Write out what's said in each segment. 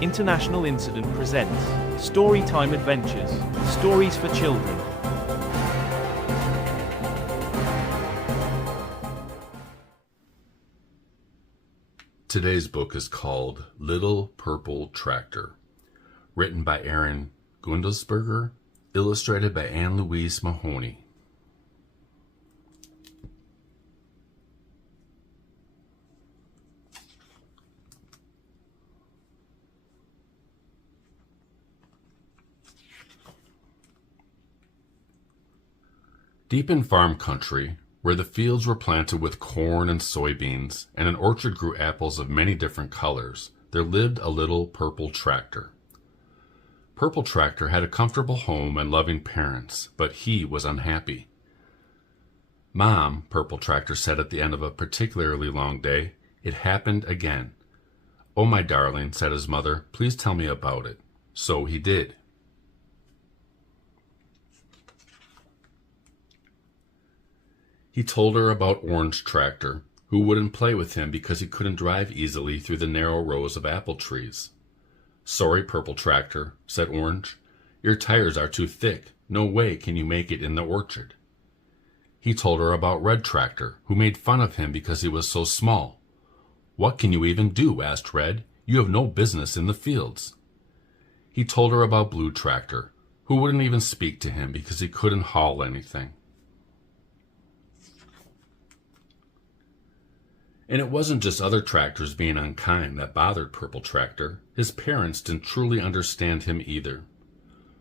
International Incident presents Storytime Adventures, stories for children. Today's book is called Little Purple Tractor, written by Erin Guendelsberger, illustrated by Annelouise Mahoney. Deep in farm country, where the fields were planted with corn and soybeans, and an orchard grew apples of many different colors, there lived a little purple tractor. Purple Tractor had a comfortable home and loving parents, but he was unhappy. "Mom," Purple Tractor said at the end of a particularly long day, "it happened again." "Oh, my darling," said his mother, "please tell me about it." So he did. He told her about Orange Tractor, who wouldn't play with him because he couldn't drive easily through the narrow rows of apple trees. "Sorry, Purple Tractor," said Orange. "Your tires are too thick. No way can you make it in the orchard." He told her about Red Tractor, who made fun of him because he was so small. "What can you even do?" asked Red. "You have no business in the fields." He told her about Blue Tractor, who wouldn't even speak to him because he couldn't haul anything. And it wasn't just other tractors being unkind that bothered Purple Tractor. His parents didn't truly understand him either.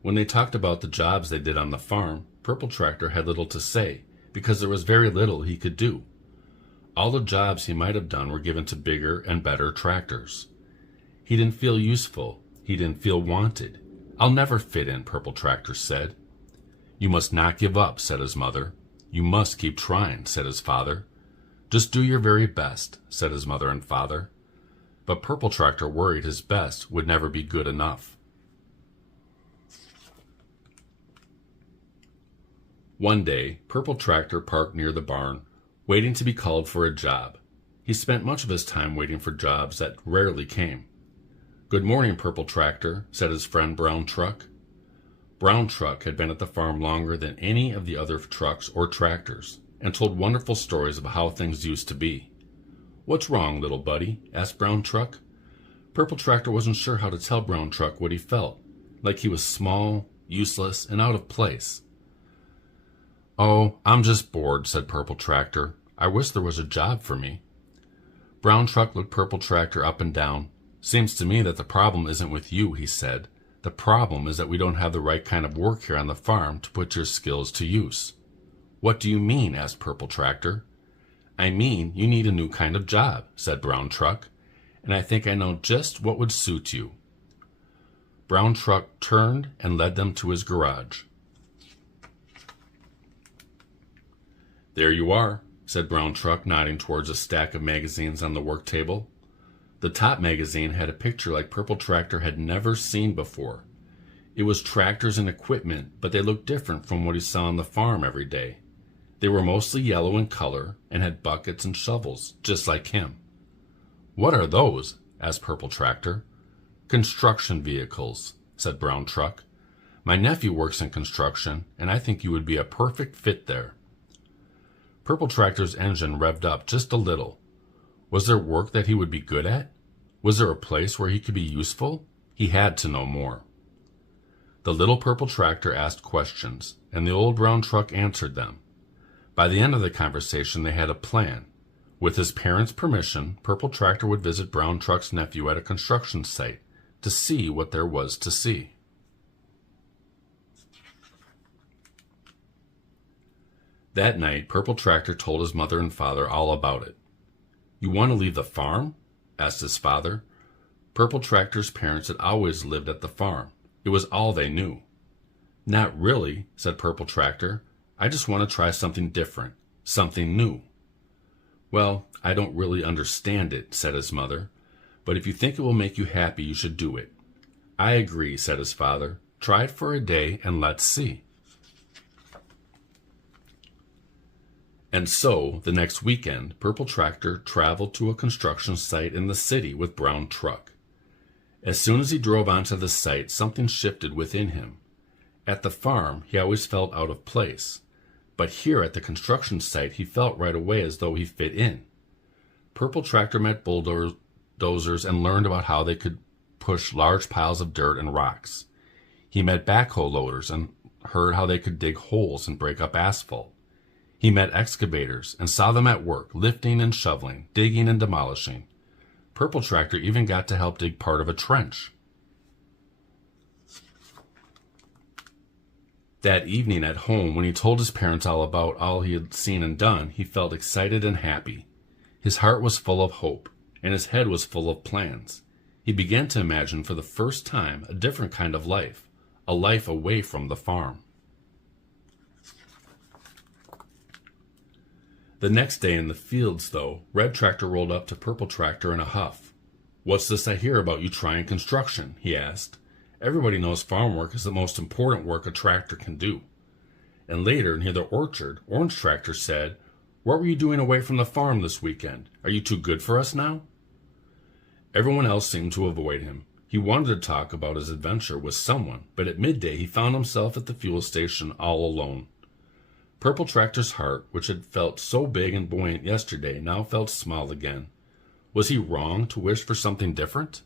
When they talked about the jobs they did on the farm, Purple Tractor had little to say, because there was very little he could do. All the jobs he might have done were given to bigger and better tractors. He didn't feel useful. He didn't feel wanted. "I'll never fit in," Purple Tractor said. "You must not give up," said his mother. "You must keep trying," said his father. "Just do your very best," said his mother and father. But Purple Tractor worried his best would never be good enough. One day, Purple Tractor parked near the barn, waiting to be called for a job. He spent much of his time waiting for jobs that rarely came. "Good morning, Purple Tractor," said his friend Brown Truck. Brown Truck had been at the farm longer than any of the other trucks or tractors, and told wonderful stories of how things used to be. "What's wrong, little buddy?" asked Brown Truck. Purple Tractor wasn't sure how to tell Brown Truck what he felt, like he was small, useless, and out of place. "Oh, I'm just bored," said Purple Tractor. "I wish there was a job for me." Brown Truck looked Purple Tractor up and down. "Seems to me that the problem isn't with you," he said. "The problem is that we don't have the right kind of work here on the farm to put your skills to use." "What do you mean?" asked Purple Tractor. "I mean you need a new kind of job," said Brown Truck, "and I think I know just what would suit you." Brown Truck turned and led them to his garage. "There you are," said Brown Truck, nodding towards a stack of magazines on the work table. The top magazine had a picture like Purple Tractor had never seen before. It was tractors and equipment, but they looked different from what he saw on the farm every day. They were mostly yellow in color and had buckets and shovels, just like him. "What are those?" asked Purple Tractor. "Construction vehicles," said Brown Truck. "My nephew works in construction, and I think you would be a perfect fit there." Purple Tractor's engine revved up just a little. Was there work that he would be good at? Was there a place where he could be useful? He had to know more. The little Purple Tractor asked questions, and the old Brown Truck answered them. By the end of the conversation, they had a plan. With his parents' permission, Purple Tractor would visit Brown Truck's nephew at a construction site to see what there was to see. That night, Purple Tractor told his mother and father all about it. "You want to leave the farm?" asked his father. Purple Tractor's parents had always lived at the farm. It was all they knew. "Not really," said Purple Tractor. "I just want to try something different, something new." "Well, I don't really understand it," said his mother. "But if you think it will make you happy, you should do it." "I agree," said his father. "Try it for a day and let's see." And so, the next weekend, Purple Tractor traveled to a construction site in the city with Brown Truck. As soon as he drove onto the site, something shifted within him. At the farm, he always felt out of place, but here at the construction site, he felt right away as though he fit in. Purple Tractor met bulldozers and learned about how they could push large piles of dirt and rocks. He met backhoe loaders and heard how they could dig holes and break up asphalt. He met excavators and saw them at work, lifting and shoveling, digging and demolishing. Purple Tractor even got to help dig part of a trench. That evening at home, when he told his parents all about all he had seen and done, he felt excited and happy. His heart was full of hope, and his head was full of plans. He began to imagine for the first time a different kind of life, a life away from the farm. The next day in the fields, though, Red Tractor rolled up to Purple Tractor in a huff. "What's this I hear about you trying construction?" he asked. "Everybody knows farm work is the most important work a tractor can do." And later, near the orchard, Orange Tractor said, "What were you doing away from the farm this weekend? Are you too good for us now?" Everyone else seemed to avoid him. He wanted to talk about his adventure with someone, but at midday he found himself at the fuel station all alone. Purple Tractor's heart, which had felt so big and buoyant yesterday, now felt small again. Was he wrong to wish for something different?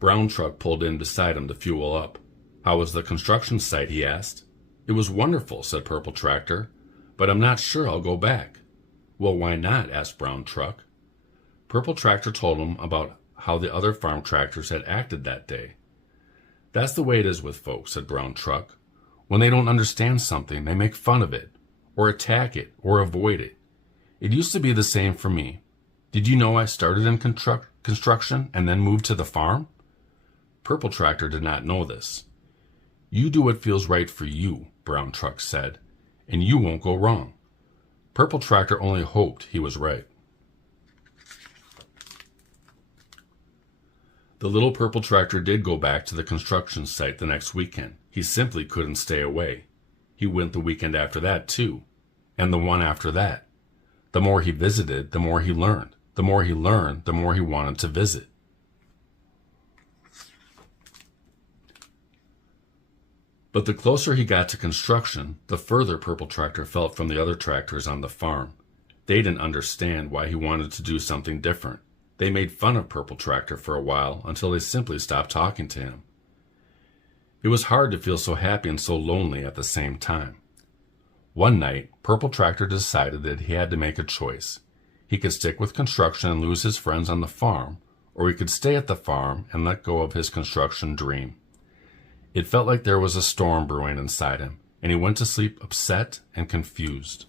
Brown Truck pulled in beside him to fuel up. "How was the construction site?" he asked. "It was wonderful," said Purple Tractor, "but I'm not sure I'll go back." "Well, why not?" asked Brown Truck. Purple Tractor told him about how the other farm tractors had acted that day. "That's the way it is with folks," said Brown Truck. "When they don't understand something, they make fun of it, or attack it, or avoid it. It used to be the same for me. Did you know I started in construction and then moved to the farm?" Purple Tractor did not know this. "You do what feels right for you," Brown Truck said, "and you won't go wrong." Purple Tractor only hoped he was right. The little Purple Tractor did go back to the construction site the next weekend. He simply couldn't stay away. He went the weekend after that, too, and the one after that. The more he visited, the more he learned. The more he learned, the more he wanted to visit. But the closer he got to construction, the further Purple Tractor felt from the other tractors on the farm. They didn't understand why he wanted to do something different. They made fun of Purple Tractor for a while until they simply stopped talking to him. It was hard to feel so happy and so lonely at the same time. One night, Purple Tractor decided that he had to make a choice. He could stick with construction and lose his friends on the farm, or he could stay at the farm and let go of his construction dream. It felt like there was a storm brewing inside him, and he went to sleep upset and confused.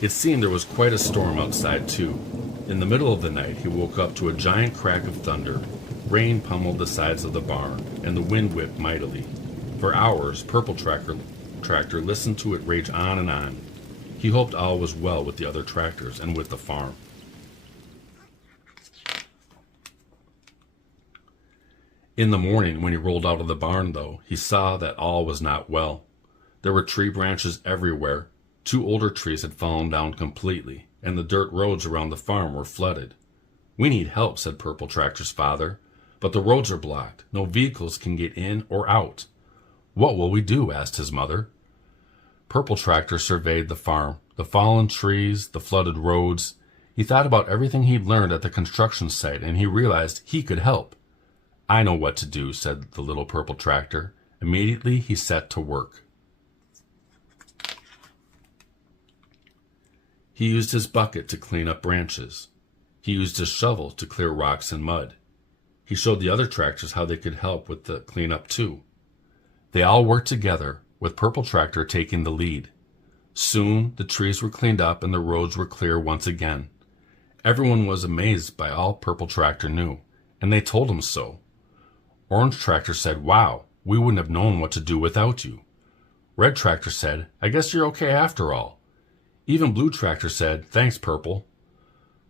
It seemed there was quite a storm outside, too. In the middle of the night, he woke up to a giant crack of thunder. Rain pummeled the sides of the barn, and the wind whipped mightily. For hours, Purple Tractor listened to it rage on and on. He hoped all was well with the other tractors and with the farm. In the morning, when he rolled out of the barn, though, he saw that all was not well. There were tree branches everywhere. 2 older trees had fallen down completely, and the dirt roads around the farm were flooded. "We need help," said Purple Tractor's father, "but the roads are blocked. No vehicles can get in or out." "What will we do?" asked his mother. Purple Tractor surveyed the farm, the fallen trees, the flooded roads. He thought about everything he'd learned at the construction site, and he realized he could help. "I know what to do," said the little Purple Tractor. Immediately he set to work. He used his bucket to clean up branches. He used his shovel to clear rocks and mud. He showed the other tractors how they could help with the cleanup too. They all worked together, with Purple Tractor taking the lead. Soon the trees were cleaned up and the roads were clear once again. Everyone was amazed by all Purple Tractor knew, and they told him so. Orange Tractor said, "Wow, we wouldn't have known what to do without you." Red Tractor said, "I guess you're okay after all." Even Blue Tractor said, "Thanks, Purple."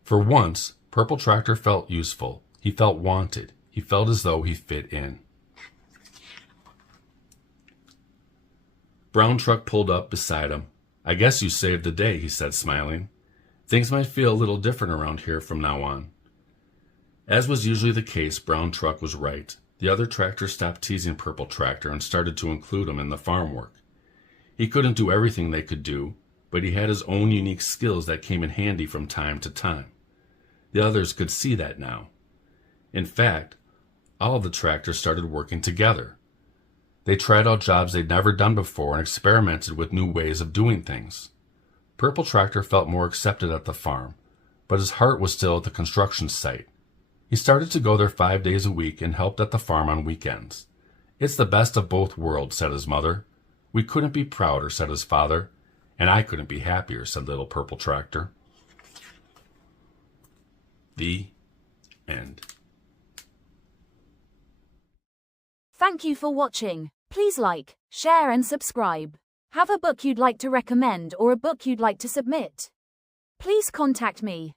For once, Purple Tractor felt useful. He felt wanted. He felt as though he fit in. Brown Truck pulled up beside him. "I guess you saved the day," he said, smiling. "Things might feel a little different around here from now on." As was usually the case, Brown Truck was right. The other tractors stopped teasing Purple Tractor and started to include him in the farm work. He couldn't do everything they could do, but he had his own unique skills that came in handy from time to time. The others could see that now. In fact, all of the tractors started working together. They tried out jobs they'd never done before and experimented with new ways of doing things. Purple Tractor felt more accepted at the farm, but his heart was still at the construction site. He started to go there 5 days a week and helped at the farm on weekends. "It's the best of both worlds," said his mother. "We couldn't be prouder," said his father. "And I couldn't be happier," said little Purple Tractor. The end. Thank you for watching. Please like, share and subscribe. Have a book you'd like to recommend or a book you'd like to submit? Please contact me.